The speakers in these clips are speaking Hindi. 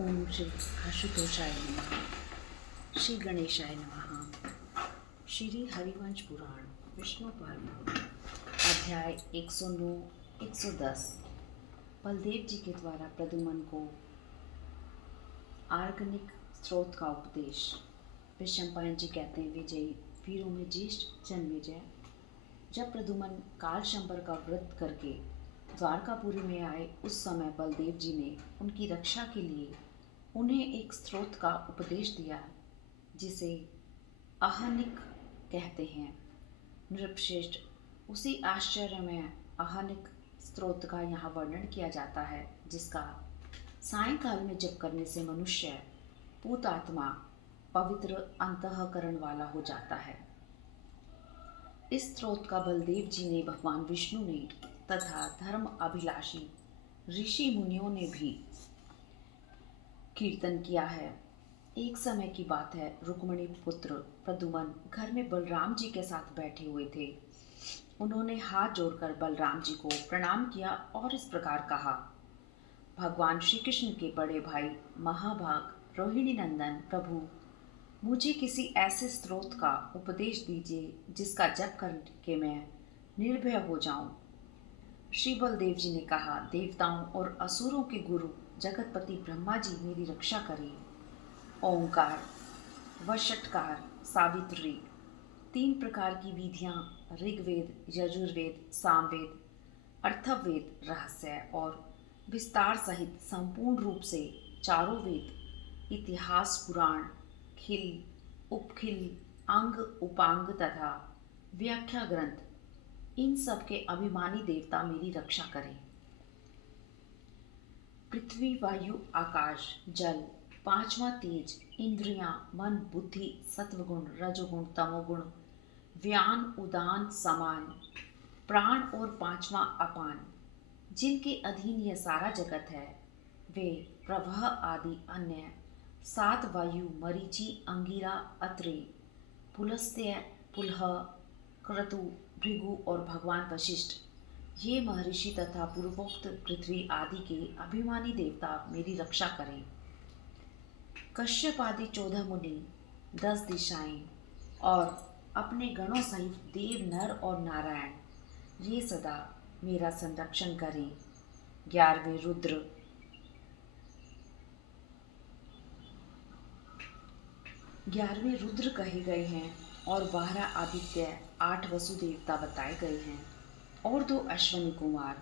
ओम श्री आशुतोषाय नमः। श्री गणेशाय नमः। श्री हरिवंश पुराण विष्णु पर्व अध्याय 109 110। बलदेव जी के द्वारा प्रद्युम्न को आर्गनिक स्रोत का उपदेश। विषमपायन जी कहते हैं, विजयी वीरों में ज्येष्ठ जन्मेजय, जब प्रद्युम्न कालशंबर का व्रत करके द्वारकापुरी में आए, उस समय बलदेव जी ने उनकी रक्षा के लिए उन्हें एक स्रोत का उपदेश दिया, जिसे आहनिक कहते हैं। नृपश्रेष्ठ, उसी आश्चर्य में आहनिक स्रोत का यहाँ वर्णन किया जाता है, जिसका सायंकाल में जप करने से मनुष्य पूतात्मा पवित्र अंतःकरण वाला हो जाता है। इस स्रोत का बलदेव जी ने, भगवान विष्णु ने तथा धर्म अभिलाषी ऋषि मुनियों ने भी कीर्तन किया है। एक समय की बात है, रुक्मणी पुत्र प्रद्युम्न घर में बलराम जी के साथ बैठे हुए थे। उन्होंने हाथ जोड़कर बलराम जी को प्रणाम किया और इस प्रकार कहा, भगवान श्री कृष्ण के बड़े भाई महाभाग रोहिणी नंदन प्रभु, मुझे किसी ऐसे स्रोत का उपदेश दीजिए जिसका जप करके मैं निर्भय हो जाऊं। श्री बलदेव जी ने कहा, देवताओं और असुरों के गुरु जगतपति ब्रह्मा जी मेरी रक्षा करें। ओंकार, वषटकार, सावित्री, 3 प्रकार की विधियां ऋग्वेद, यजुर्वेद, सामवेद, अर्थवेद, रहस्य और विस्तार सहित संपूर्ण रूप से चारों वेद, इतिहास, पुराण, खिल, उपखिल, अंग, उपांग तथा व्याख्या ग्रंथ, इन सब के अभिमानी देवता मेरी रक्षा करें। पृथ्वी, वायु, आकाश, जल, 5वां तेज, इंद्रियां, मन, बुद्धि, सत्वगुण, रजोगुण, तमोगुण, व्यान, उदान, समान, प्राण और 5वां अपान, जिनके अधीन यह सारा जगत है, वे प्रवाह आदि अन्य 7 वायु, मरीचि, अंगिरा, अत्रे, पुलस्त्य, पुलह, क्रतु, भृगु और भगवान वशिष्ठ, ये महर्षि तथा पूर्वोक्त पृथ्वी आदि के अभिमानी देवता मेरी रक्षा करें। कश्यप आदि 14 मुनि, 10 दिशाएं और अपने गणों सहित देव, नर और नारायण, ये सदा मेरा संरक्षण करें। 11वें रुद्र, 11वें रुद्र कहे गए हैं और 12 आदित्य, 8 वसु देवता बताए गए हैं और 2 अश्वनी कुमार,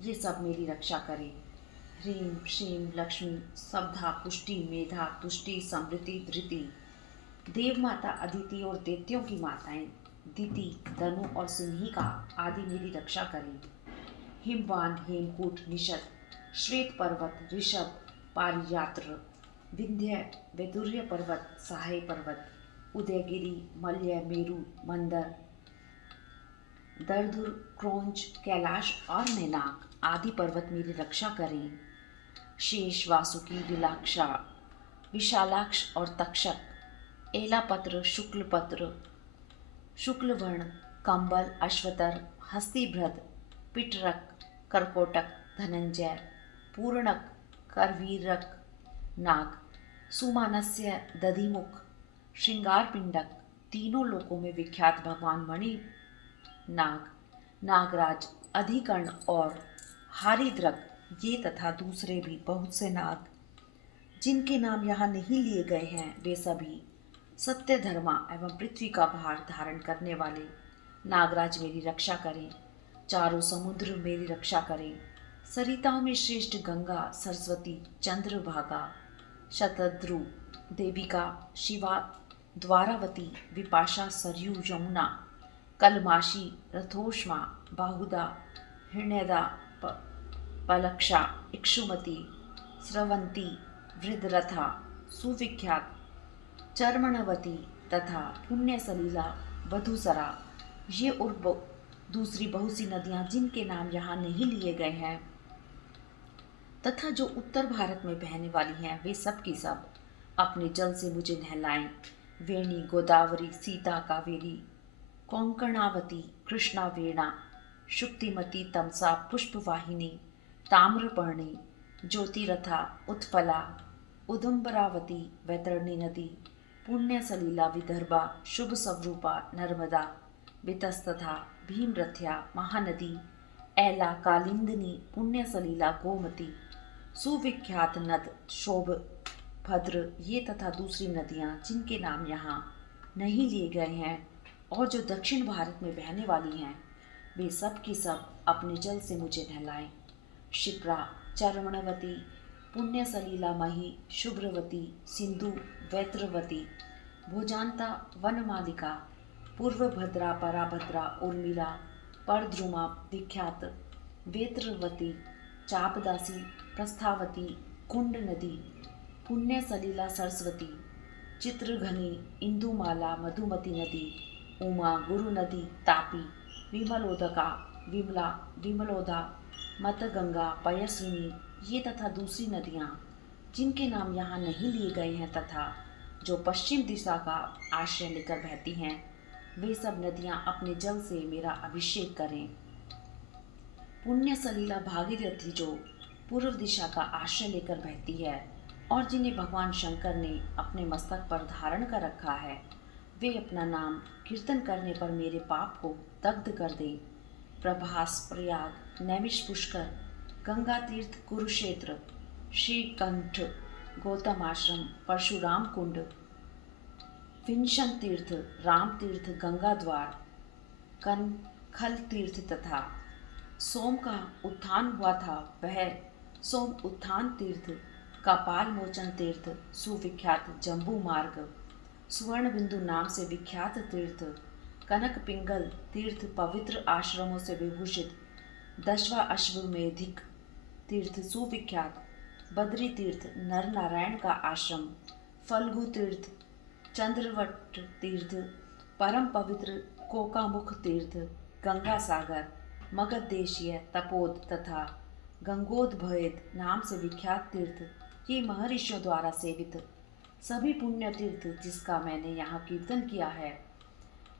ये सब मेरी रक्षा करें। ह्रीम, श्रीम, लक्ष्मी, सबधा, पुष्टि, मेधा, तुष्टि, समृद्धि, धृति, देव माता अदिति और दैत्यों की माताएं दिति, धनु और सिंहिका आदि मेरी रक्षा करें। हिमवान, हेमकूट, निषद, श्वेत पर्वत, ऋषभ, पारियात्र, विंध्य, वैदुर्य पर्वत, सहाय पर्वत, उदयगिरी, मल्य, मेरु, मंदर, दरदुर, क्रौंच, कैलाश और मैनाक आदि पर्वत मेरी रक्षा करें। शेष, वासुकी, विलाक्षा, विशालाक्ष और तक्षक, एलापत्र, शुक्लपत्र, शुक्लवर्ण, कंबल, अश्वतर, हस्तिभ्रद, पिटरक, करकोटक, धनंजय, पूर्णक, करवीरक, नाग, सुमानस्य, दधिमुख, श्रृंगार पिंडक, तीनों लोकों में विख्यात भगवान मणि नाग, नागराज, अधिकर्ण और हारिद्रक, ये तथा दूसरे भी बहुत से नाग, जिनके नाम यहाँ नहीं लिए गए हैं, वे सभी सत्य, धर्मा एवं पृथ्वी का भार धारण करने वाले नागराज मेरी रक्षा करें। चारों समुद्र मेरी रक्षा करें। सरिताओं में श्रेष्ठ गंगा, सरस्वती, चंद्रभागा, शतद्रु, देविका, शिवा, द्वारावती, विपाशा, सरयू, यमुना, कलमाशी, रथोष्मा, बाहुदा, हृण्यदा, पलक्षा, इक्षुमती, स्रवंती, वृद्धरथा, सुविख्यात, चर्मणवती तथा पुण्य सलीला, वधुसरा, ये और दूसरी बहुत सी नदियाँ जिनके नाम यहाँ नहीं लिए गए हैं तथा जो उत्तर भारत में बहने वाली हैं, वे सब की सब अपने जल से मुझे नहलाएं। वेणी, गोदावरी, सीता, कावेरी, कोंकणावती, कृष्णा, वेणा, शुक्तिमती, तमसा, पुष्पवाहिनी, ताम्रपर्णी, ज्योतिरथा, उत्पला, उदुम्बरावती वैतरणी नदी, पुण्य सलीला विदर्भा, शुभ स्वरूपा नर्मदा, वितस्तथा भीमरथ्या महानदी, ऐला कालिंदिनी, पुण्य सलीला गोमती, सुविख्यात नद शोभ भद्र, ये तथा दूसरी नदियाँ जिनके नाम यहाँ नहीं लिए गए हैं और जो दक्षिण भारत में बहने वाली हैं, वे सब की सब अपने जल से मुझे नहलाएं। शिप्रा, चर्मणवती, पुण्य सलीला मही, शुभ्रवती, सिंधु, वैत्रवती, भोजांता, वनमालिका, पूर्व भद्रा, पराभद्रा, उर्मिला, परद्रुमा, विख्यात, वेत्रवती, चापदासी, प्रस्थावती, कुंड नदी, पुण्य सलीला सरस्वती, चित्रघनी, इंदुमाला, मधुमती नदी, उमा, गुरु नदी, तापी, विमलोदका, विमला, विमलोदा, मतगंगा, पयस्विनी, ये तथा दूसरी नदियाँ जिनके नाम यहाँ नहीं लिए गए हैं तथा जो पश्चिम दिशा का आश्रय लेकर बहती हैं, वे सब नदियाँ अपने जल से मेरा अभिषेक करें। पुण्य सलीला भागीरथी जो पूर्व दिशा का आश्रय लेकर बहती है और जिन्हें भगवान शंकर ने अपने मस्तक पर धारण कर रखा है, वे अपना नाम कीर्तन करने पर मेरे पाप को दग्ध कर दे। प्रभास, प्रयाग, नैमिष पुष्कर, गंगा तीर्थ, कुरुक्षेत्र, श्रीकंठ, गौतम आश्रम, परशुराम कुंड, विंशन तीर्थ, राम तीर्थ, गंगा द्वार, कनखल तीर्थ तथा सोम का उत्थान हुआ था वह सोम उत्थान तीर्थ, कपाल मोचन तीर्थ, सुविख्यात जम्बू मार्ग, स्वर्ण बिंदु नाम से विख्यात तीर्थ, कनक पिंगल तीर्थ, पवित्र आश्रमों से विभूषित, दशवा अश्वमेधिक तीर्थ, सुविख्यात, बद्री तीर्थ, नर नारायण का आश्रम, फल्गु तीर्थ, चंद्रवट तीर्थ, परम पवित्र कोकामुख तीर्थ, गंगा सागर, मगध देशीय तपोद तथा गंगोदभयद नाम से विख्यात तीर्थ, ये महर्षियों द्वारा सेवित सभी पुण्य तीर्थ जिसका मैंने यहाँ कीर्तन किया है,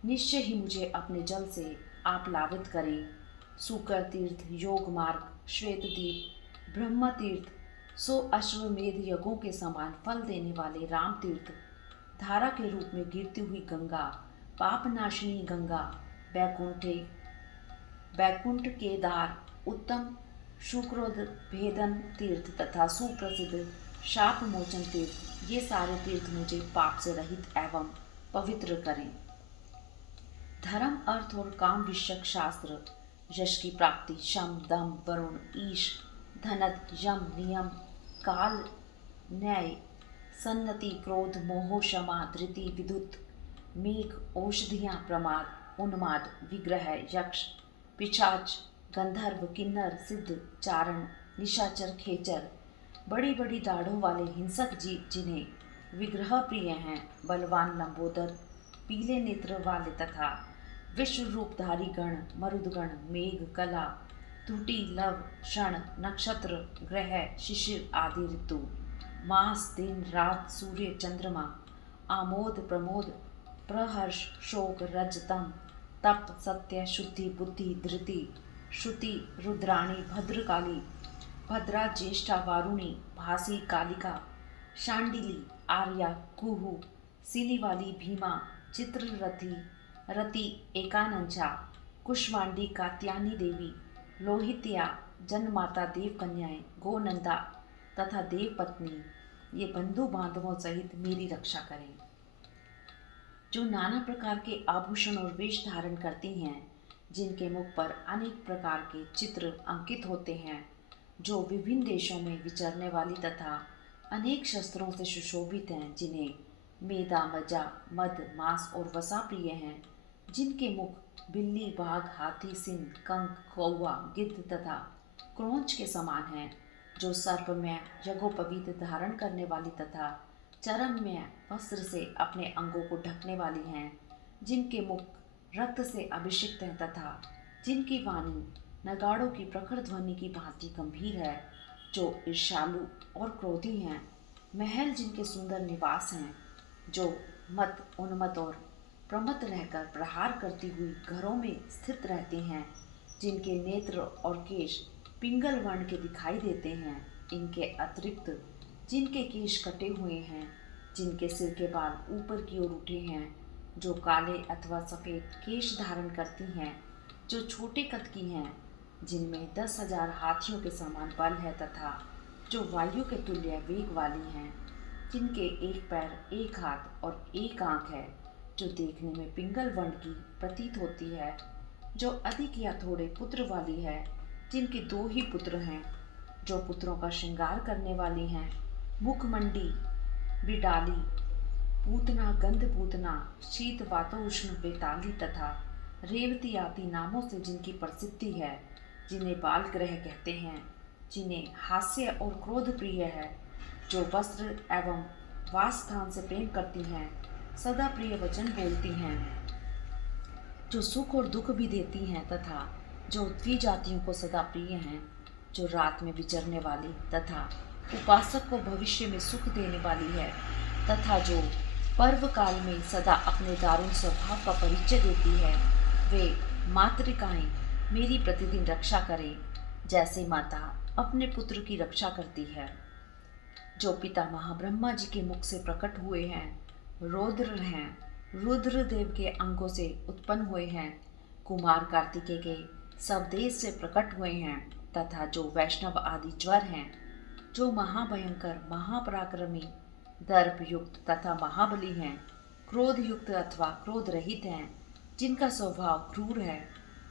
निश्चय ही मुझे अपने जल से आप लावित करें। सूकर तीर्थ, योग मार्ग, श्वेत दीप, ब्रह्म तीर्थ, सो अश्वमेध यज्ञों के समान फल देने वाले राम तीर्थ, धारा के रूप में गिरती हुई गंगा, पापनाशिनी गंगा, बैकुंठ केदार, उत्तम शुक्रोद भेदन तीर्थ तथा सुप्रसिद्ध शाप मोचन तीर्थ, ये सारे तीर्थ मुझे पाप से रहित एवं पवित्र करें। धर्म, अर्थ और काम विषयक शास्त्र, यश की प्राप्ति, शम, दम, वरुण, ईश, धनद, यम, नियम, काल, न्याय, सन्नति, क्रोध, मोह, क्षमा, धृति, विद्युत, मेघ, औषधियाँ, प्रमाद, उन्माद, विग्रह, यक्ष, पिशाच, गंधर्व, किन्नर, सिद्ध, चारण, निशाचर, खेचर, बड़ी बड़ी दाढ़ों वाले हिंसक जीव जिन्हें विग्रह प्रिय हैं, बलवान, लंबोदर, पीले नेत्र वाले तथा विश्व रूपधारी गण, मरुदगण, मेघ, कला, त्रुटि, लव, क्षण, नक्षत्र, ग्रह, शिशिर आदि ऋतु, मास, दिन, रात, सूर्य, चंद्रमा, आमोद, प्रमोद, प्रहर्ष, शोक, रजतम, तप, सत्य, शुद्धि, बुद्धि, धृति, श्रुति, रुद्राणी, भद्रकाली, भद्रा, ज्येष्ठा, वारुणी, भासी, कालिका, शांडिली, आर्या, कुहू, सिलीवाली, भीमा, चित्ररथी, रति, एकानंचा, कुष्मांडी, कात्यायनी देवी, लोहित्या, जनमाता, देव कन्याएं, गोनंदा तथा देव पत्नी, ये बंधु बांधवों सहित मेरी रक्षा करें। जो नाना प्रकार के आभूषण और वेश धारण करती हैं, जिनके मुख पर अनेक प्रकार के चित्र अंकित होते हैं, जो विभिन्न देशों में विचरने वाली तथा अनेक शस्त्रों से सुशोभित हैं, जिन्हें मेदा, मजा, मद, मांस और वसा प्रिय हैं, जिनके मुख बिल्ली, बाघ, हाथी, सिंह, कंक, कौवा, गिद्ध तथा क्रोंच के समान हैं, जो सर्पमय, यज्ञोपवीत धारण करने वाली तथा चरममय वस्त्र से अपने अंगों को ढकने वाली हैं, जिनके मुख रक्त से अभिषिक्त हैं तथा जिनकी वाणी नगाड़ों की प्रखर ध्वनि की भांति गंभीर है, जो ईर्ष्यालु और क्रोधी हैं, महल जिनके सुंदर निवास हैं, जो मत, उन्मत्त और प्रमत्त रहकर प्रहार करती हुई घरों में स्थित रहते हैं, जिनके नेत्र और केश पिंगल वर्ण के दिखाई देते हैं, इनके अतिरिक्त जिनके केश कटे हुए हैं, जिनके सिर के बाल ऊपर की ओर उठे हैं, जो काले अथवा सफ़ेद केश धारण करती हैं, जो छोटे कद की हैं, जिनमें 10,000 हाथियों के समान बल है तथा जो वायु के तुल्य वेग वाली हैं, जिनके एक पैर, एक हाथ और एक आँख है, जो देखने में पिंगल वर्ण की प्रतीत होती है, जो अधिक या थोड़े पुत्र वाली है, जिनके 2 ही पुत्र हैं, जो पुत्रों का श्रृंगार करने वाली हैं, मुखमंडी, बिडाली, पूतना, गंध पूतना, शीत वातोष्ण बेताली तथा रेवती आदि नामों से जिनकी प्रसिद्धि है, जिन्हें बाल ग्रह कहते हैं, जिन्हें हास्य और क्रोध प्रिय है, जो वस्त्र एवं वास स्थान से प्रेम करती हैं, सदा प्रिय वचन बोलती हैं, जो सुख और दुख भी देती हैं तथा जो द्विजातियों को सदा प्रिय हैं, जो रात में विचरने वाली तथा उपासक को भविष्य में सुख देने वाली है तथा जो पर्व काल में सदा अपने दारुण स्वभाव का परिचय देती है, वे मातृकाएं मेरी प्रतिदिन रक्षा करें, जैसे माता अपने पुत्र की रक्षा करती है। जो पिता महाब्रह्मा जी के मुख से प्रकट हुए हैं, रौद्र हैं, रुद्रदेव के अंगों से उत्पन्न हुए हैं, कुमार कार्तिकेय के सब देश से प्रकट हुए हैं तथा जो वैष्णव आदि ज्वर हैं, जो महाभयंकर, महापराक्रमी, दर्प युक्त तथा महाबली हैं, क्रोध युक्त अथवा क्रोध रहित हैं, जिनका स्वभाव क्रूर है,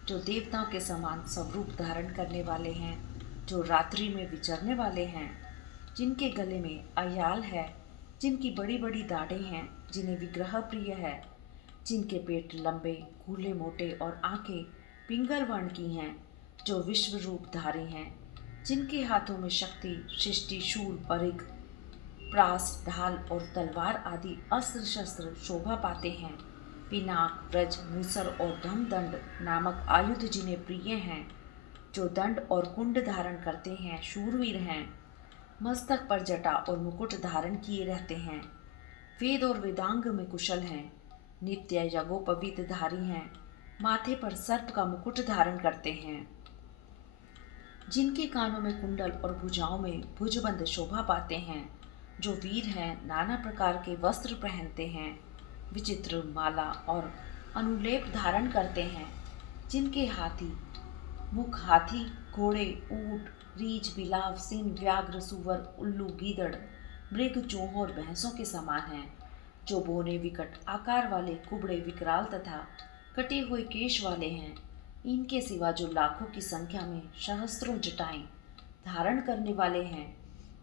जो देवताओं के समान स्वरूप धारण करने वाले हैं, जो रात्रि में विचरने वाले हैं, जिनके गले में अयाल है, जिनकी बड़ी बड़ी दाढ़ें हैं, जिन्हें विग्रह प्रिय है, जिनके पेट लंबे, कूल्हे मोटे और आंखें पिंगल वर्ण की हैं, जो विश्व रूप धारी हैं, जिनके हाथों में शक्ति, सृष्टि, शूल, परिघ, प्रास, ढाल और तलवार आदि अस्त्र शस्त्र शोभा पाते हैं, पिनाक, ब्रज, मूसर और धमदंड नामक आयुध जिन्हें प्रिय हैं, जो दंड और कुंड धारण करते हैं, शूरवीर हैं, मस्तक पर जटा और मुकुट धारण किए रहते हैं, वेद और वेदांग में कुशल हैं, नित्य यज्ञोपवीत धारी हैं, माथे पर सर्प का मुकुट धारण करते हैं, जिनके कानों में कुंडल और भुजाओं में भुजबंद शोभा पाते हैं, जो वीर हैं, नाना प्रकार के वस्त्र पहनते हैं, विचित्र माला और अनुलेप धारण करते हैं, जिनके मुख हाथी, घोड़े, ऊंट, रीछ, बिलाव, सिंह, व्याघ्र, सुवर, उल्लू, गीदड़, मृग, चूहों और भैंसों के समान हैं, जो बोने विकट आकार वाले, कुबड़े, विकराल तथा कटे हुए केश वाले हैं। इनके सिवा जो लाखों की संख्या में सहस्त्रों जटाएं धारण करने वाले हैं,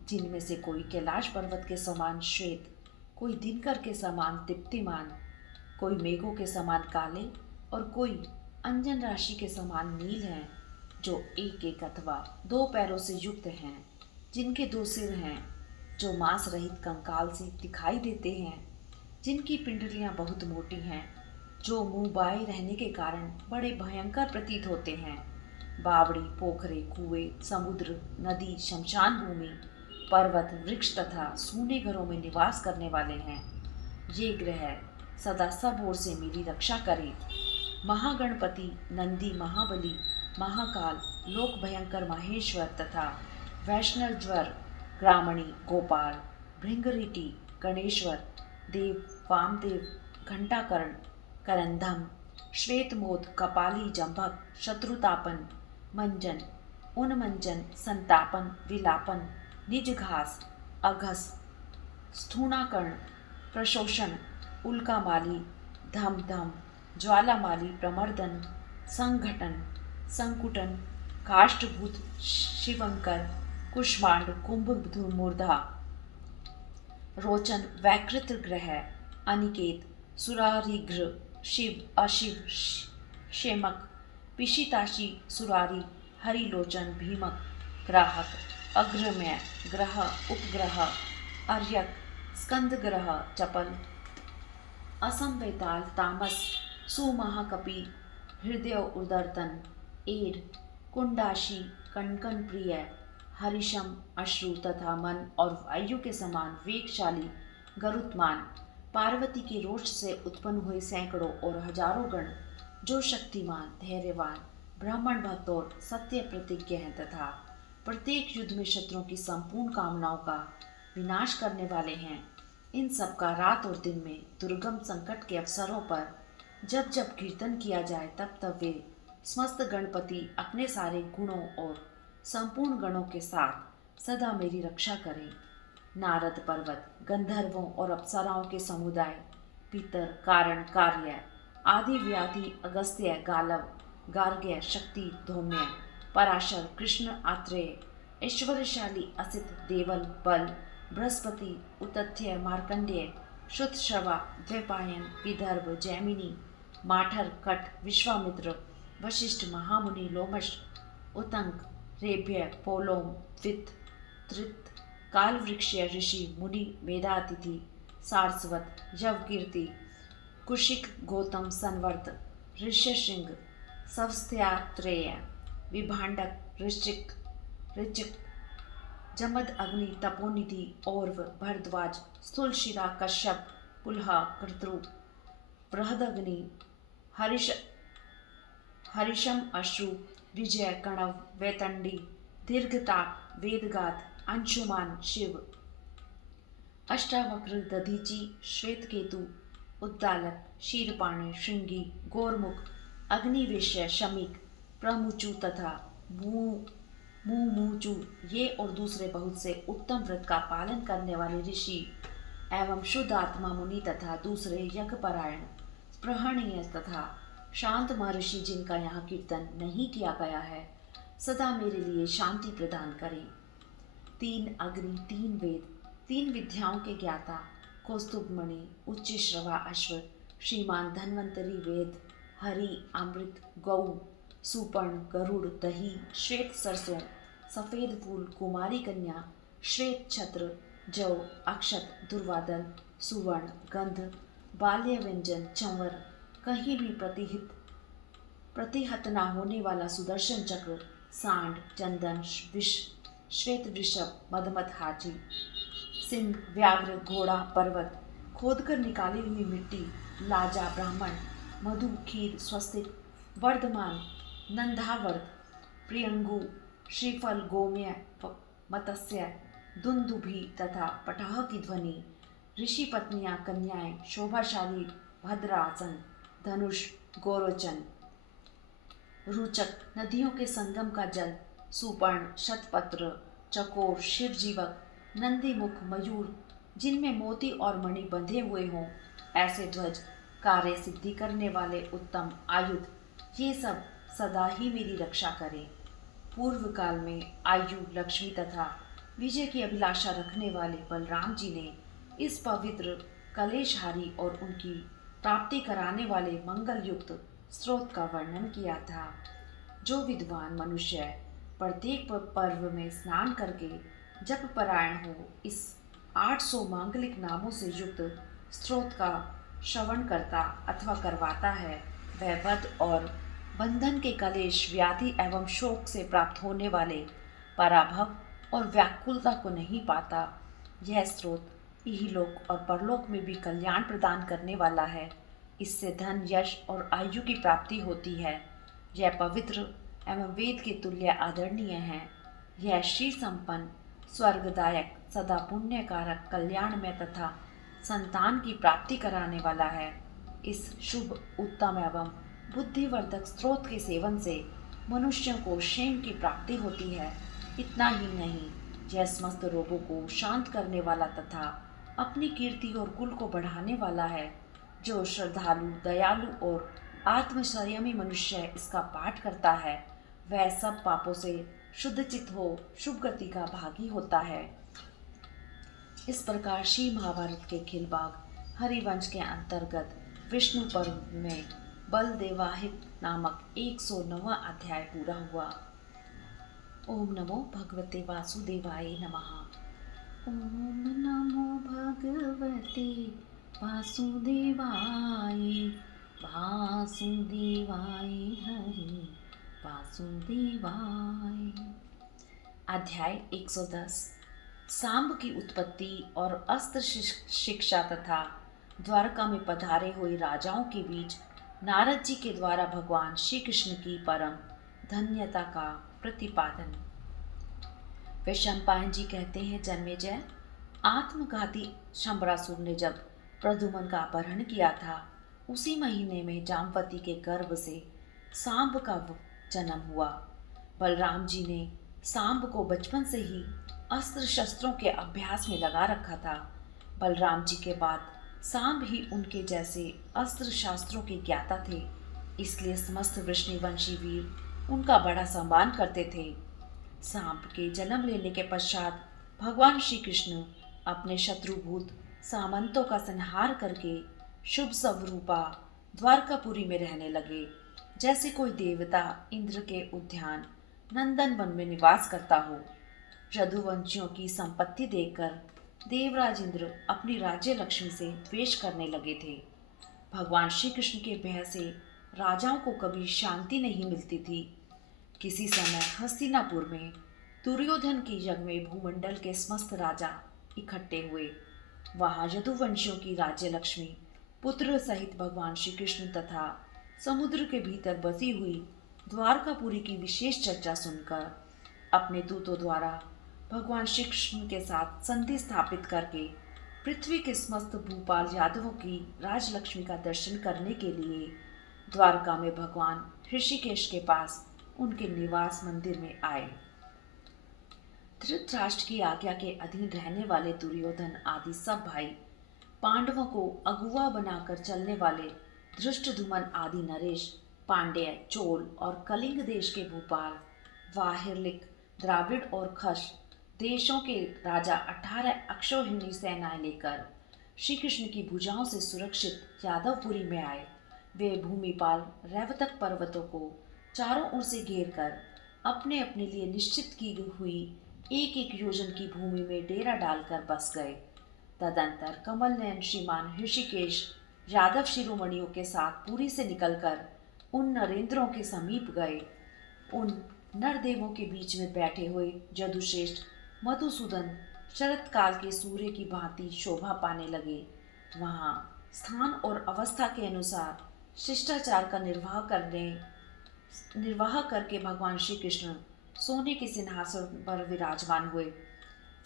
जिनमें से कोई कैलाश पर्वत के समान श्वेत, कोई दिनकर के समान दीप्तिमान, कोई मेघों के समान काले और कोई अंजन राशि के समान नील हैं, जो एक एक अथवा 2 पैरों से युक्त हैं, जिनके 2 सिर हैं, जो मांस रहित कंकाल से दिखाई देते हैं, जिनकी पिंडलियां बहुत मोटी हैं, जो मुंह बाए रहने के कारण बड़े भयंकर प्रतीत होते हैं, बावड़ी, पोखरे, कुएं, समुद्र, नदी, शमशान भूमि, पर्वत, वृक्ष तथा सूने घरों में निवास करने वाले हैं। ये ग्रह सदा सब ओर से मेरी रक्षा करें। महागणपति, नंदी, महाबली, महाकाल, लोक भयंकर महेश्वर तथा वैष्णव ज्वर, ग्रामणी, गोपाल, भृंगरीटी, गणेश्वर, देव, वामदेव, घंटाकर्ण, करंधम, श्वेतमोद, कपाली, जंभक, शत्रुतापन, मंजन, उन्मंजन, संतापन, विलापन, निजघास, अघस, स्थूणाकर्ण, प्रशोषण, उल्कामाली, धम धम, ज्वालामाली, प्रमर्दन, संघटन, संकुटन, काष्ठभूत, शिवंकर, कुष्मांड, कुंभ, मूर्धा, रोचन, वैकृत ग्रह, अनिकेत, सुरारिघ्र, शिव, अशिव, क्षेमक, पिशिताशी, सुरारी, हरिलोचन, भीमक, ग्राहक, अग्रमय ग्रह, उपग्रह, अर्यक, स्कंद ग्रह, चपल, असम, बेताल, तामस, सुमहाकपि, हृदय उदरतन, एड, कुंडाशी, कणकन प्रिय, हरिशम, अश्रु तथा मन और वायु के समान वेगशाली, गरुत्मान, पार्वती के रोष से उत्पन्न हुए सैकड़ों और हजारों गण, जो शक्तिमान, धैर्यवान, ब्राह्मण भक्त और सत्य प्रतिज्ञ हैं तथा प्रत्येक युद्ध में शत्रुओं की संपूर्ण कामनाओं का विनाश करने वाले हैं। इन सब का रात और दिन में दुर्गम संकट के अवसरों पर जब जब कीर्तन किया जाए तब तब वे समस्त गणपति अपने सारे गुणों और संपूर्ण गणों के साथ सदा मेरी रक्षा करें। नारद पर्वत, गंधर्वों और अप्सराओं के समुदाय, पितर, कारण, कार्य आदि व्याधि, अगस्त्य, गालव, गार्ग्य, शक्ति, धौम्य, पराशर, कृष्ण, आत्रेय, ऐश्वर्यशाली, असित, देवल, बल, बृहस्पति, उतथ्य, मार्कंडेय, श्रुतश्रवा, द्वैपायन, विदर्भ, जैमिनी, माठर, कट, विश्वामित्र, वशिष्ठ, महामुनि, लोमश, उतंक, रेभ्य, पोलोम, वित, त्रित, कालवृक्ष ऋषि, मुनि, मेधातिथि, सारस्वत, यवकीर्ति, कुशिक, गौतम, संवर्त, ऋष्यशृंग, सवस्त्यात्रेय, विभांडक, ऋचिक, जमद, अग्नि, तपोनिधि, और्व, भरद्वाज, स्थूलशिरा, कश्यप, पुलहा, कृत्रु, बृहदग्नि, हरिशम, अश्रु, विजय, कणव, वैतंडी, दीर्घताप, वेदगात, अंशुमान, शिव, अष्टावक्र, दधीची, श्वेतकेतु, उद्दालक, क्षीरपाणी, श्रृंगी, गोरमुख, अग्निवेश्य, शमीक, प्रमुचु तथा मुमुचु, ये और दूसरे बहुत से उत्तम व्रत का पालन करने वाले ऋषि एवं शुद्ध आत्मा मुनि तथा दूसरे यज्ञपरायण, स्पृहणीय तथा शांत महर्षि जिनका यहाँ कीर्तन नहीं किया गया है, सदा मेरे लिए शांति प्रदान करें। 3 अग्नि, 3 वेद, 3 विद्याओं के ज्ञाता, कौस्तुभमणि, उच्च श्रवा अश्व, श्रीमान धन्वंतरी, वेद, हरि, अमृत, गौ, सुपर्ण, गरुड़, दही, श्वेत सरसों, सफेद फूल, कुमारी कन्या, श्वेत छत्र, जौ, अक्षत, दुर्वादन, सुवर्ण, गंध, बाल्य व्यंजन, चंवर, कहीं भी प्रतिहत न होने वाला सुदर्शन चक्र, सांड, चंदन, विष, श्वेत वृषभ, मदमत हाथी, सिंह, व्याघ्र, घोड़ा, पर्वत, खोदकर निकाली हुई मिट्टी, लाजा, ब्राह्मण, मधु, खीर, स्वस्तिक, वर्धमान, नंदावर्त, प्रियंगु, श्रीफल, गोम्य, मत्स्य, दुंदुभि तथा पटाह की ध्वनि, ऋषि पत्नियां, कन्याएं, शोभाशाली, भद्रासन, धनुष, गोरोचन, रुचक, नदियों के संगम का जल, सुपर्ण, शतपत्र, चकोर, शिवजीवक, नंदीमुख, मयूर, जिनमें मोती और मणि बंधे हुए हों, ऐसे ध्वज, कार्य सिद्धि करने वाले उत्तम आयुध, ये सब सदा ही मेरी रक्षा करें। पूर्व काल में आयु, लक्ष्मी तथा विजय की अभिलाषा रखने वाले बलराम जी ने इस पवित्र कलेशहारी और उनकी प्राप्ति कराने वाले मंगल युक्त स्रोत का वर्णन किया था। जो विद्वान मनुष्य प्रत्येक पर्व में स्नान करके जप परायण हो, इस 800 मांगलिक नामों से युक्त स्रोत का श्रवण करता अथवा करवाता है, वह वध और बंधन के कलेश, व्याधि एवं शोक से प्राप्त होने वाले पराभव और व्याकुलता को नहीं पाता। यह स्रोत इहलोक और परलोक में भी कल्याण प्रदान करने वाला है। इससे धन, यश और आयु की प्राप्ति होती है। यह पवित्र एवं वेद के तुल्य आदरणीय है। यह श्री संपन्न, स्वर्गदायक, सदा पुण्यकारक, कल्याणमय तथा संतान की प्राप्ति कराने वाला है। इस शुभ, उत्तम एवं बुद्धिवर्धक स्रोत के सेवन से मनुष्यों को क्षेम की प्राप्ति होती है। इतना ही नहीं, यह समस्त रोगों को शांत करने वाला तथा अपनी कीर्ति और कुल को बढ़ाने वाला है। जो श्रद्धालु, दयालु और आत्मसंयमी मनुष्य इसका पाठ करता है, वह सब पापों से शुद्धचित हो शुभ गति का भागी होता है। इस प्रकार श्री महाभारत के खिलबाग हरिवंश के अंतर्गत विष्णु पर्व में बलदेवाहित नामक 109वां अध्याय पूरा हुआ। ओम नमो भगवते वासुदेवाय नमः। ओम नमो भगवते वासुदेवाय, वासुदेवाय हरि वासुदेवाय। अध्याय 110। सांब की उत्पत्ति और अस्त्र शिक्षा तथा द्वारका में पधारे हुए राजाओं के बीच नारद जी के द्वारा भगवान श्री कृष्ण की परम धन्यता का प्रतिपादन। वे शंपायन जी कहते हैं, जन्मेजय, आत्मघाती शंबरासुर ने जब प्रद्युम्न का अपहरण किया था, उसी महीने में जामवती के गर्भ से सांब का जन्म हुआ। बलराम जी ने सांब को बचपन से ही अस्त्र शस्त्रों के अभ्यास में लगा रखा था। बलराम जी के बाद सांब ही उनके जैसे अस्त्र शास्त्रों के ज्ञाता थे, इसलिए समस्त वृष्णिवंशी वीर उनका बड़ा सम्मान करते थे। सांप के जन्म लेने के पश्चात भगवान श्री कृष्ण अपने शत्रुभूत सामंतों का संहार करके शुभ स्वरूपा द्वारकापुरी में रहने लगे, जैसे कोई देवता इंद्र के उद्यान नंदन वन में निवास करता हो। यदुवंशियों की संपत्ति देखकर देवराज इंद्र अपनी राज्य लक्ष्मी से द्वेष करने लगे थे। भगवान श्री कृष्ण के भय से राजाओं को कभी शांति नहीं मिलती थी। किसी समय हस्तिनापुर में दुर्योधन की यज्ञ में भूमंडल के समस्त राजा इकट्ठे हुए। वहां यदुवंशियों की राज्य लक्ष्मी पुत्र सहित भगवान श्री कृष्ण तथा समुद्र के भीतर बसी हुई द्वारकापुरी की विशेष चर्चा सुनकर अपने दूतों द्वारा भगवान श्री कृष्ण के साथ संधि स्थापित करके पृथ्वी के समस्त भूपाल यादवों की राजलक्ष्मी का दर्शन करने के लिए द्वारका में भगवान ऋषिकेश के पास उनके निवास मंदिर में आए। धृतराष्ट्र की आज्ञा के अधीन रहने वाले दुर्योधन आदि सब भाई पांडवों को अगुवा बनाकर चलने वाले धृष्टद्युम्न आदि नरेश, पांड्य, चोल और कलिंग देश के भूपाल, वाहिर्लिक, द्राविड़ और खश देशों के राजा 18 अक्षौहिणी सेनाएं लेकर श्री कृष्ण की भुजाओं से सुरक्षित यादवपुरी में आए। वे भूमिपाल रैवतक पर्वतों को चारों ओर से घेर कर अपने अपने लिए निश्चित की हुई एक एक योजन की भूमि में डेरा डालकर बस गए। तदंतर कमल नयन श्रीमान ऋषिकेश यादव शिरोमणियों के साथ पुरी से निकलकर उन नरेंद्रों के समीप गए। उन नरदेवों के बीच में बैठे हुए जदुश्रेष्ठ मधुसूदन शरत काल के सूर्य की भांति शोभा पाने लगे। वहाँ स्थान और अवस्था के अनुसार शिष्टाचार का निर्वाह करके भगवान श्री कृष्ण सोने के सिंहासन पर विराजमान हुए।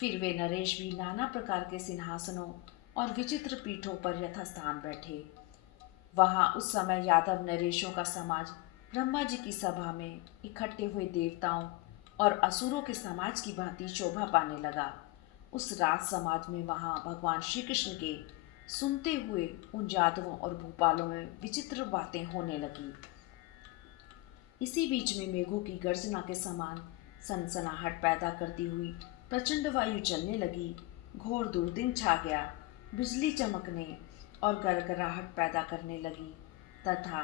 फिर वे नरेश भी नाना प्रकार के सिंहासनों और विचित्र पीठों पर यथास्थान बैठे। वहां उस समय यादव नरेशों का समाज ब्रह्मा जी की सभा में इकट्ठे हुए देवताओं और असुरों के समाज की भांति शोभा पाने लगा। उस राज समाज में वहां भगवान श्री कृष्ण के सुनते हुए उन यादवों और भूपालों में विचित्र बातें होने लगी। इसी बीच में मेघों की गर्जना के समान सनसनाहट पैदा करती हुई प्रचंड वायु चलने लगी। घोर दुर्दिन छा गया। बिजली चमकने और गड़गड़ाहट पैदा करने लगी तथा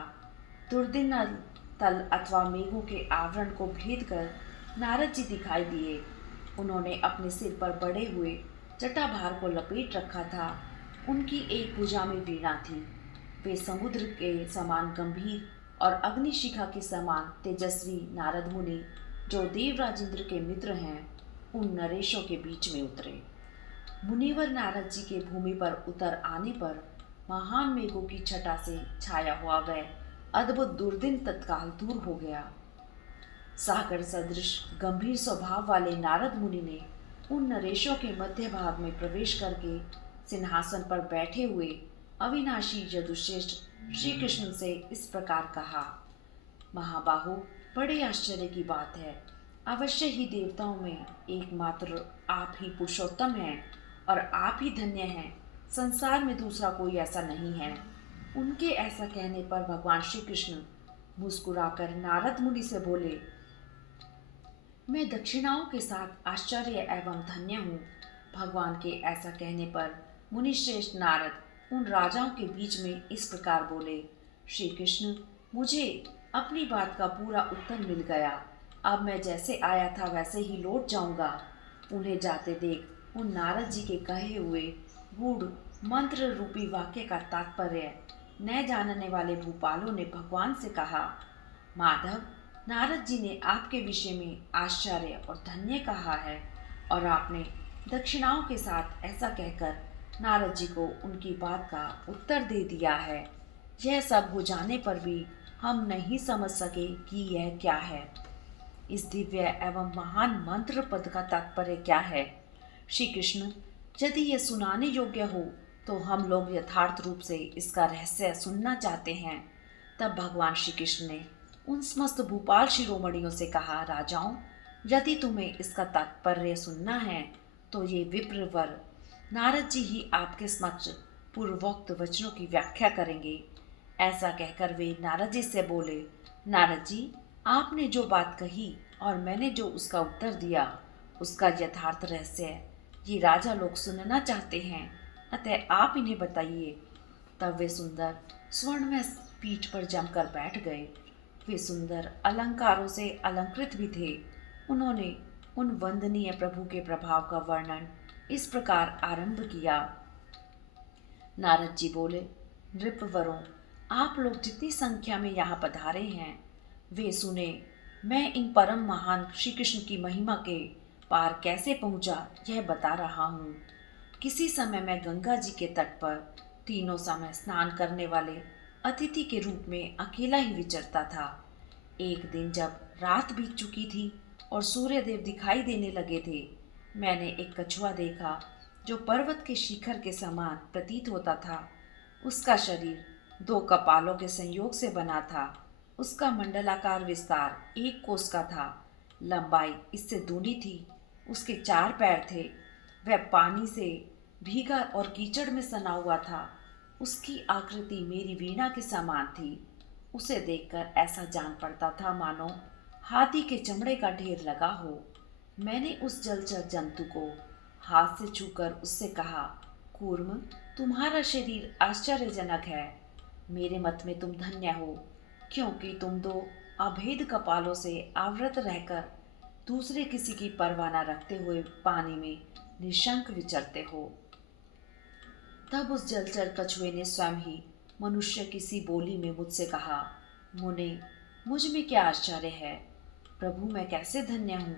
दुर्दिन तल अथवा मेघों के आवरण को भेद कर नारद जी दिखाई दिए। उन्होंने अपने सिर पर बड़े हुए जटाभार को लपेट रखा था। उनकी एक भुजा में वीणा थी। वे समुद्र के समान गंभीर और अग्निशिखा के समान तेजस्वी नारद मुनि, जो देवराज इंद्र के मित्र हैं, उन नरेशों के बीच में उतरे। मुनिवर नारद जी के भूमि पर उतर आने पर महान मेघों की छटा से छाया हुआ वह अद्भुत दुर्दिन तत्काल दूर हो गया। सागर सदृश गंभीर स्वभाव वाले नारद मुनि ने उन नरेशों के मध्य भाग में प्रवेश करके सिंहासन पर बैठे हुए अविनाशी यदुश्रेष्ठ श्री कृष्ण से इस प्रकार कहा। महाबाहु, बड़े आश्चर्य की बात है। अवश्य ही देवताओं में एकमात्र आप ही पुरुषोत्तम हैं और आप ही धन्य हैं। संसार में दूसरा कोई ऐसा नहीं है। उनके ऐसा कहने पर भगवान श्री कृष्ण मुस्कुराकर नारद मुनि से बोले, मैं दक्षिणाओं के साथ आश्चर्य एवं धन्य हूँ। भगवान के ऐसा कहने पर मुनिश्रेष्ठ नारद उन राजाओं के बीच में इस प्रकार बोले, श्री कृष्ण, मुझे अपनी बात का पूरा उत्तर मिल गया। अब मैं जैसे आया था वैसे ही लौट जाऊंगा। उन्हें जाते देख उन नारद जी के कहे हुए गूढ़ मंत्र रूपी वाक्य का तात्पर्य न जानने वाले भूपालों ने भगवान से कहा, माधव, नारद जी ने आपके विषय में आश्चर्य और धन्य कहा है और आपने दक्षिणाओं के साथ ऐसा कहकर नारद जी को उनकी बात का उत्तर दे दिया है। यह सब हो जाने पर भी हम नहीं समझ सके कि यह क्या है। इस दिव्य एवं महान मंत्र पद का तात्पर्य क्या है। श्री कृष्ण, यदि यह सुनाने योग्य हो तो हम लोग यथार्थ रूप से इसका रहस्य सुनना चाहते हैं। तब भगवान श्री कृष्ण ने उन समस्त भूपाल शिरोमणियों से कहा, राजाओं, यदि तुम्हें इसका तात्पर्य सुनना है तो ये विप्रवर नारद जी ही आपके समक्ष पूर्वोक्त वचनों की व्याख्या करेंगे। ऐसा कहकर वे नारद जी से बोले, नारद जी, आपने जो बात कही और मैंने जो उसका उत्तर दिया, उसका यथार्थ रहस्य ये राजा लोग सुनना चाहते हैं, अतः आप इन्हें बताइए। तब वे सुंदर स्वर्णमय पीठ पर जमकर बैठ गए। वे सुंदर अलंकारों से अलंकृत भी थे। उन्होंने उन वंदनीय प्रभु के प्रभाव का वर्णन इस प्रकार आरंभ किया। नारद जी बोले, नृपवरों, आप लोग जितनी संख्या में यहाँ पधारे हैं वे सुने। मैं इन परम महान श्री कृष्ण की महिमा के पार कैसे पहुँचा यह बता रहा हूँ। किसी समय मैं गंगा जी के तट पर तीनों समय स्नान करने वाले अतिथि के रूप में अकेला ही विचरता था। एक दिन जब रात बीत चुकी थी और सूर्यदेव दिखाई देने लगे थे, मैंने एक कछुआ देखा जो पर्वत के शिखर के समान प्रतीत होता था। उसका शरीर 2 कपालों के संयोग से बना था। उसका मंडलाकार विस्तार 1 कोस का था, लंबाई इससे दूनी थी। उसके 4 पैर थे। वह पानी से भीगा और कीचड़ में सना हुआ था। उसकी आकृति मेरी वीणा के समान थी। उसे देखकर ऐसा जान पड़ता था मानो हाथी के चमड़े का ढेर लगा हो। मैंने उस जलचर जंतु को हाथ से छूकर उससे कहा, कूर्म, तुम्हारा शरीर आश्चर्यजनक है। मेरे मत में तुम धन्य हो, क्योंकि तुम 2 अभेद कपालों से आवृत रहकर दूसरे किसी की परवाह न रखते हुए पानी में निशंक विचरते हो। तब उस जलचर कछुए ने स्वयं ही मनुष्य की सी बोली में मुझसे कहा, मुने, मुझ में क्या आश्चर्य है। प्रभु, मैं कैसे धन्य हूँ।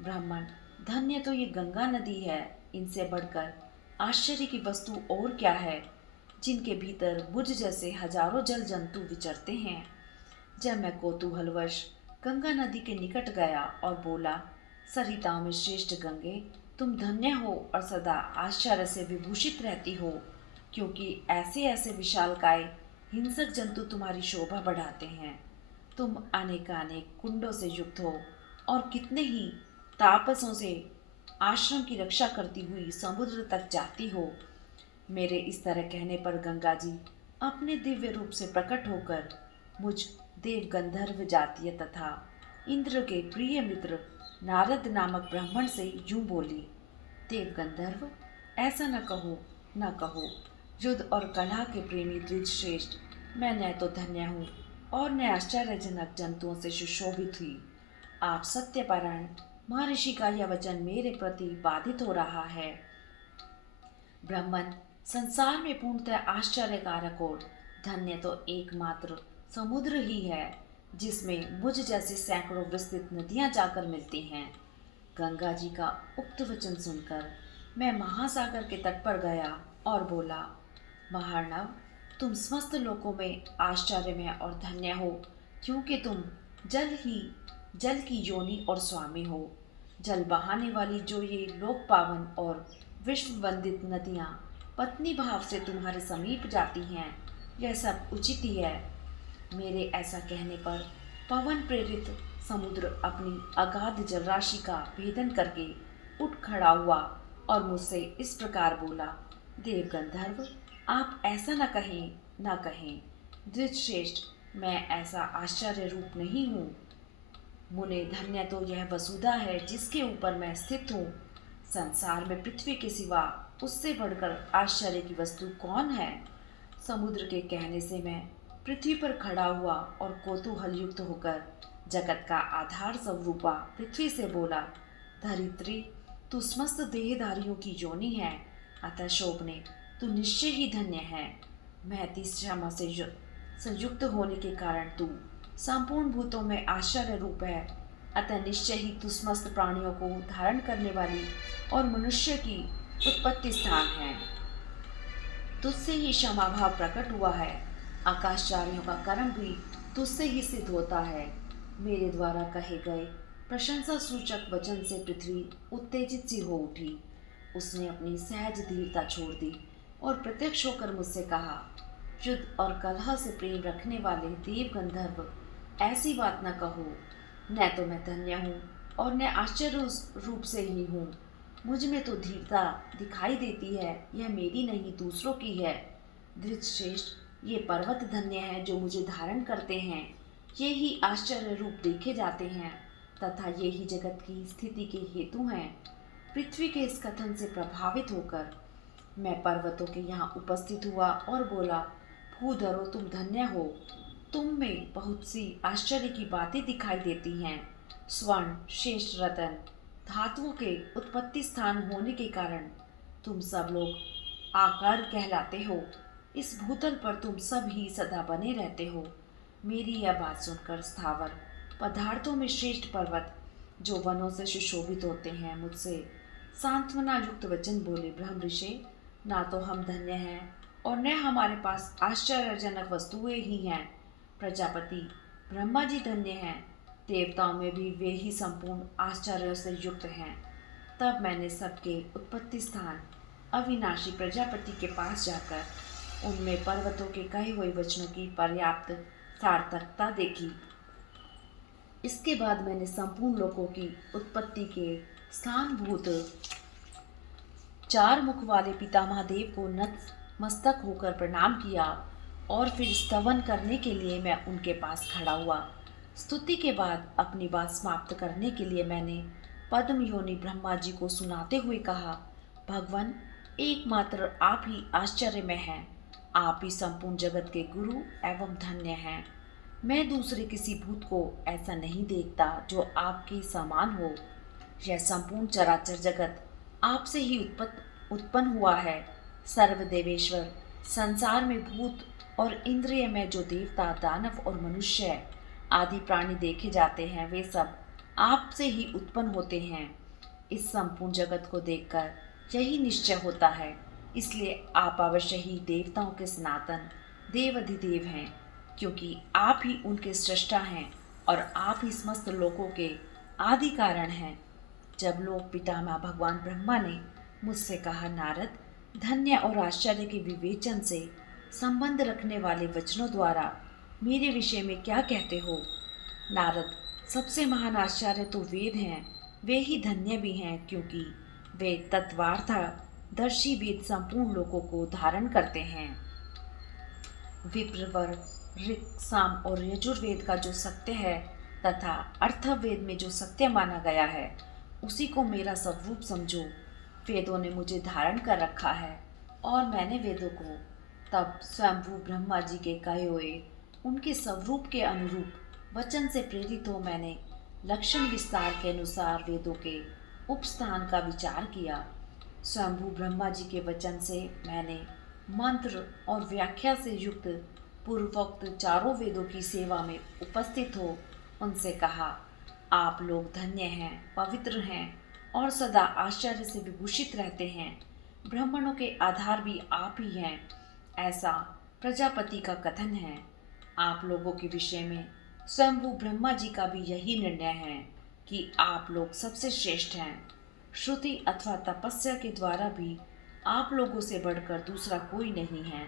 ब्राह्मण, धन्य तो ये गंगा नदी है। इनसे बढ़कर आश्चर्य की वस्तु और क्या है, जिनके भीतर मुझ जैसे हजारों जल जंतु विचरते हैं। जब मैं कौतूहलवश गंगा नदी के निकट गया और बोला, सरिताओं में श्रेष्ठ गंगे, तुम धन्य हो और सदा आश्चर्य से विभूषित रहती हो, क्योंकि ऐसे ऐसे विशालकाय हिंसक जंतु तुम्हारी शोभा बढ़ाते हैं। तुम अनेकानेक कुंडों से युक्त हो और कितने ही तापसों से आश्रम की रक्षा करती हुई समुद्र तक जाती हो। मेरे इस तरह कहने पर गंगा जी अपने दिव्य रूप से प्रकट होकर मुझ देव गंधर्व जातीय तथा इंद्र के प्रिय मित्र नारद नामक ब्राह्मण से यूं बोली, देव गंधर्व, ऐसा न कहो, न कहो। युद्ध और कला के प्रेमी द्विज श्रेष्ठ, मैं न तो धन्य हूँ और न आश्चर्यजनक जंतुओं से सुशोभित हुई। आप सत्यपरायण महर्षि का यह वचन मेरे प्रति बाधित हो रहा है। ब्राह्मण, संसार में पूर्णतः आश्चर्यकारक और धन्य तो एकमात्र समुद्र ही है, जिसमें मुझ जैसे सैकड़ों विस्तृत नदियां जाकर मिलती हैं। गंगा जी का उक्त वचन सुनकर मैं महासागर के तट पर गया और बोला, महार्णव, तुम समस्त लोकों में आश्चर्य में और धन्य हो, क्योंकि तुम जल की योनि और स्वामी हो। जल बहाने वाली जो ये लोक पावन और विश्व वंदित नदियाँ पत्नी भाव से तुम्हारे समीप जाती हैं, यह सब उचित ही है। मेरे ऐसा कहने पर पवन प्रेरित समुद्र अपनी अगाध जलराशि का भेदन करके उठ खड़ा हुआ और मुझसे इस प्रकार बोला, देव गंधर्व, आप ऐसा न कहें, न कहें। द्विज श्रेष्ठ, मैं ऐसा आश्चर्य रूप नहीं हूँ। मुने, धन्य तो यह वसुधा है जिसके ऊपर मैं स्थित हूँ। संसार में पृथ्वी के सिवा उससे बढ़कर आश्चर्य की वस्तु कौन है। समुद्र के कहने से मैं पृथ्वी पर खड़ा हुआ और कौतूहल युक्त होकर जगत का आधार स्वरूपा पृथ्वी से बोला, धरित्री, तू समस्त देहधारियों की योनि है, अतः शोभने तू निश्चय ही धन्य है। महती क्षमा से संयुक्त होने के कारण तू संपूर्ण भूतों में आश्चर्य रूप है, अतः निश्चय ही तू समस्त प्राणियों को धारण करने वाली और मनुष्य की उत्पत्ति स्थान है। तुझसे ही क्षमा भाव प्रकट हुआ है। आकाशचारियों का कर्म भी तुझसे ही सिद्ध होता है। मेरे द्वारा कहे गए प्रशंसा सूचक वचन से पृथ्वी उत्तेजित सी हो उठी। उसने अपनी सहज धीरता छोड़ दी और प्रत्यक्ष होकर मुझसे कहा, युद्ध और कलह से प्रेम रखने वाले देव गंधर्व, ऐसी बात न कहो। न तो मैं धन्य हूँ और न आश्चर्य उस रूप से ही हूँ। मुझ में तो धीरता दिखाई देती है, यह मेरी नहीं दूसरों की है। धृतश्रेष्ठ, ये पर्वत धन्य है जो मुझे धारण करते हैं। ये ही आश्चर्य रूप देखे जाते हैं तथा ये ही जगत की स्थिति के हेतु हैं। पृथ्वी के इस कथन से प्रभावित होकर मैं पर्वतों के यहाँ उपस्थित हुआ और बोला, भूधरो, तुम धन्य हो। तुम में बहुत सी आश्चर्य की बातें दिखाई देती हैं। स्वर्ण, श्रेष्ठ रतन, धातुओं के उत्पत्ति स्थान होने के कारण तुम सब लोग आकार कहलाते हो। इस भूतल पर तुम सब ही सदा बने रहते हो। मेरी यह बात सुनकर स्थावर पदार्थों में श्रेष्ठ पर्वत, जो वनों से सुशोभित होते हैं, मुझसे सांत्वना युक्त वचन बोले, ब्रह्म ऋषि, ना तो हम धन्य हैं और न हमारे पास आश्चर्यजनक वस्तुएं ही हैं। प्रजापति ब्रह्मा जी धन्य हैं, देवताओं में भी वे ही संपूर्ण आश्चर्यों से युक्त हैं। तब मैंने सबके उत्पत्ति स्थान अविनाशी प्रजापति के पास जाकर उनमें पर्वतों के कहे हुए वचनों की पर्याप्त सार्थकता देखी। इसके बाद मैंने संपूर्ण लोकों की उत्पत्ति के स्थानभूत चार मुख वाले पितामह देव को नतमस्तक होकर प्रणाम किया और फिर स्तवन करने के लिए मैं उनके पास खड़ा हुआ। स्तुति के बाद अपनी बात समाप्त करने के लिए मैंने पद्म योनि ब्रह्मा जी को सुनाते हुए कहा, भगवान, एकमात्र आप ही आश्चर्य में हैं। आप ही संपूर्ण जगत के गुरु एवं धन्य हैं। मैं दूसरे किसी भूत को ऐसा नहीं देखता जो आपके समान हो। यह संपूर्ण चराचर जगत आपसे ही उत्पन्न हुआ है। सर्वदेवेश्वर, संसार में भूत और इंद्रिय में जो देवता, दानव और मनुष्य आदि प्राणी देखे जाते हैं, वे सब आपसे ही उत्पन्न होते हैं। इस संपूर्ण जगत को देखकर यही निश्चय होता है, इसलिए आप अवश्य ही देवताओं के सनातन देवाधिदेव हैं, क्योंकि आप ही उनके सृष्टा हैं और आप ही समस्त लोकों के आदि कारण हैं। जब लोक पितामह भगवान ब्रह्मा ने मुझसे कहा, नारद, धन्य और आश्चर्य के विवेचन से संबंध रखने वाले वचनों द्वारा मेरे विषय में क्या कहते हो? नारद, सबसे महान आश्चर्य तो वेद हैं। वे ही धन्य भी हैं, क्योंकि वे तत्वार्थदर्शी वेद संपूर्ण लोकों को धारण करते हैं। विप्रवर, ऋक्, साम और यजुर्वेद का जो सत्य है तथा अर्थवेद में जो सत्य माना गया है, उसी को मेरा स्वरूप समझो। वेदों ने मुझे धारण कर रखा है और मैंने वेदों को तब स्वयंभू ब्रह्मा जी के कहे हुए उनके स्वरूप के अनुरूप वचन से प्रेरित हो मैंने लक्षण विस्तार के अनुसार वेदों के उपस्थान का विचार किया। स्वयंभू ब्रह्मा जी के वचन से मैंने मंत्र और व्याख्या से युक्त पूर्वोक्त चारों वेदों की सेवा में उपस्थित हो उनसे कहा, आप लोग धन्य हैं, पवित्र हैं और सदा आश्चर्य से विभूषित रहते हैं। ब्राह्मणों के आधार भी आप ही हैं, ऐसा प्रजापति का कथन है। आप लोगों के विषय में स्वयंभू ब्रह्मा जी का भी यही निर्णय है कि आप लोग सबसे श्रेष्ठ हैं। श्रुति अथवा तपस्या के द्वारा भी आप लोगों से बढ़कर दूसरा कोई नहीं है।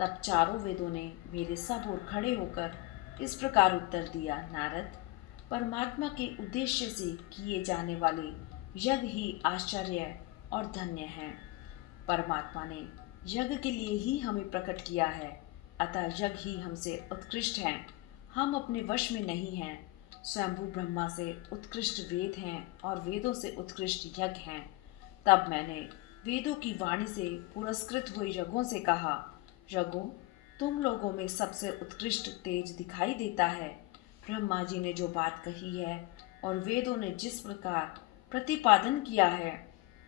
तब चारों वेदों ने मेरे सब ओर खड़े होकर इस प्रकार उत्तर दिया, नारद, परमात्मा के उद्देश्य से किए जाने वाले यज्ञ ही आश्चर्य और धन्य हैं। परमात्मा ने यज्ञ के लिए ही हमें प्रकट किया है, अतः यज्ञ ही हमसे उत्कृष्ट हैं। हम अपने वश में नहीं हैं। स्वयंभू ब्रह्मा से उत्कृष्ट वेद हैं और वेदों से उत्कृष्ट यज्ञ हैं। तब मैंने वेदों की वाणी से पुरस्कृत हुए यज्ञों से कहा, यज्ञों, तुम लोगों में सबसे उत्कृष्ट तेज दिखाई देता है। ब्रह्मा जी ने जो बात कही है और वेदों ने जिस प्रकार प्रतिपादन किया है,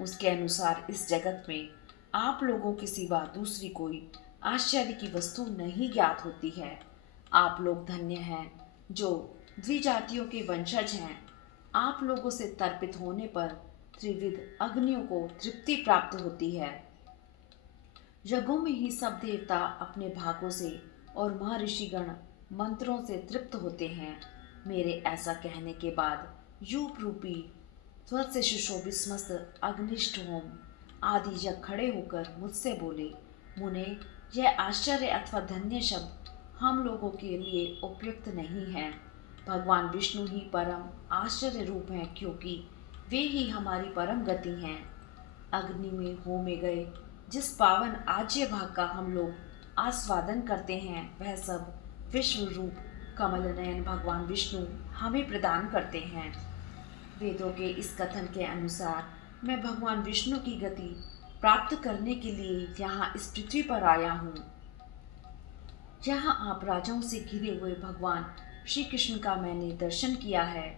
उसके अनुसार इस जगत में आप लोगों के सिवा दूसरी कोई आश्चर्य की वस्तु नहीं ज्ञात होती है। आप लोग धन्य हैं जो द्विजातियों के वंशज हैं। आप लोगों से तर्पित होने पर त्रिविध अग्नियों को तृप्ति प्राप्त होती है। यज्ञों में ही सब देवता अपने भागों से और महर्षिगण मंत्रों से तृप्त होते हैं। मेरे ऐसा कहने के बाद यूप रूपी ध्वज से सुशोभित समस्त अग्निष्ठ होम आदि जग खड़े होकर मुझसे बोले, मुने, यह आश्चर्य अथवा धन्य शब्द हम लोगों के लिए उपयुक्त नहीं है। भगवान विष्णु ही परम आश्चर्य रूप हैं, क्योंकि वे ही हमारी परम गति हैं। अग्नि में होमे गए जिस पावन आज्य भाग का हम लोग आस्वादन करते हैं, वह सब विश्व रूप कमल नयन भगवान विष्णु हमें प्रदान करते हैं। वेदों के इस कथन के अनुसार मैं भगवान विष्णु की गति प्राप्त करने के लिए यहाँ इस पृथ्वी पर आया हूँ। यहाँ आप राजाओं से घिरे हुए भगवान श्री कृष्ण का मैंने दर्शन किया है।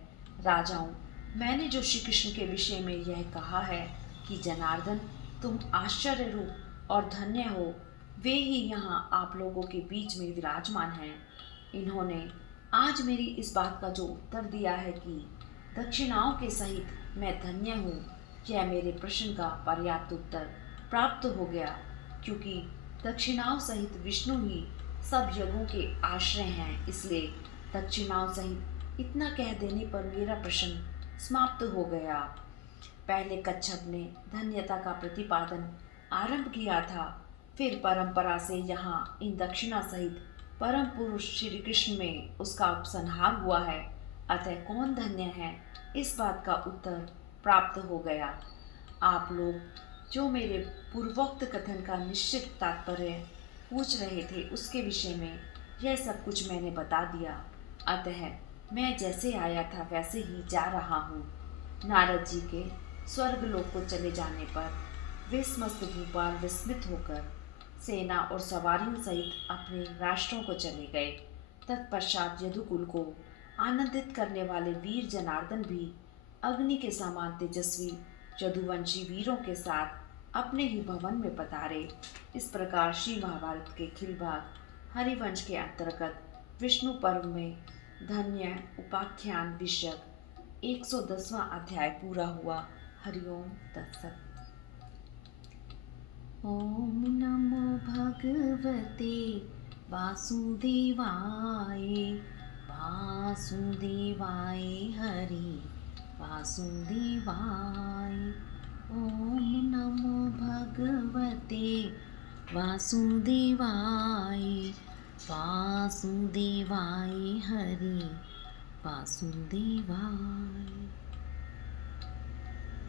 राजाओं, मैंने जो श्री कृष्ण के विषय में यह कहा है कि जनार्दन तुम आश्चर्य रूप और धन्य हो, वे ही यहाँ आप लोगों के बीच में विराजमान हैं। इन्होंने आज मेरी इस बात का जो उत्तर दिया है कि दक्षिणाओं के सहित मैं धन्य हूँ, यह मेरे प्रश्न का पर्याप्त उत्तर प्राप्त हो गया, क्योंकि दक्षिणाओं सहित विष्णु ही सब यज्ञों के आश्रय हैं। इसलिए दक्षिणाओं सहित इतना कह देने पर मेरा प्रश्न समाप्त हो गया। पहले कच्छप ने धन्यता का प्रतिपादन आरंभ किया था, फिर परंपरा से यहाँ इन दक्षिणा सहित परम पुरुष श्री कृष्ण में उसका उपसंहार हुआ है। अतः कौन धन्य है, इस बात का उत्तर प्राप्त हो गया। आप लोग जो मेरे पूर्वोक्त कथन का निश्चित तात्पर्य पूछ रहे थे, उसके विषय में यह सब कुछ मैंने बता दिया। अतः मैं जैसे आया था वैसे ही जा रहा हूँ। नारद जी के स्वर्ग लोक को चले जाने पर विस्मस्त भूपाल विस्मित होकर सेना और सवारियों सहित अपने राष्ट्रों को चले गए। तत्पश्चात यदुकुल को आनंदित करने वाले वीर जनार्दन भी अग्नि के समान तेजस्वी यदुवंशी वीरों के साथ अपने ही भवन में पधारे। इस प्रकार श्री महाभारत के खिल भाग हरिवंश के अंतर्गत विष्णु पर्व में धन्य उपाख्यान विषयक 110वां अध्याय पूरा हुआ। हरिओम तत्सत। ओम नमो भगवते वासुदेवाय। वासुदेवाय हरि वासुदेवाय। ओम नमो भगवते वासुदेवाय। वासुदेवाय हरि वासुदेवाय।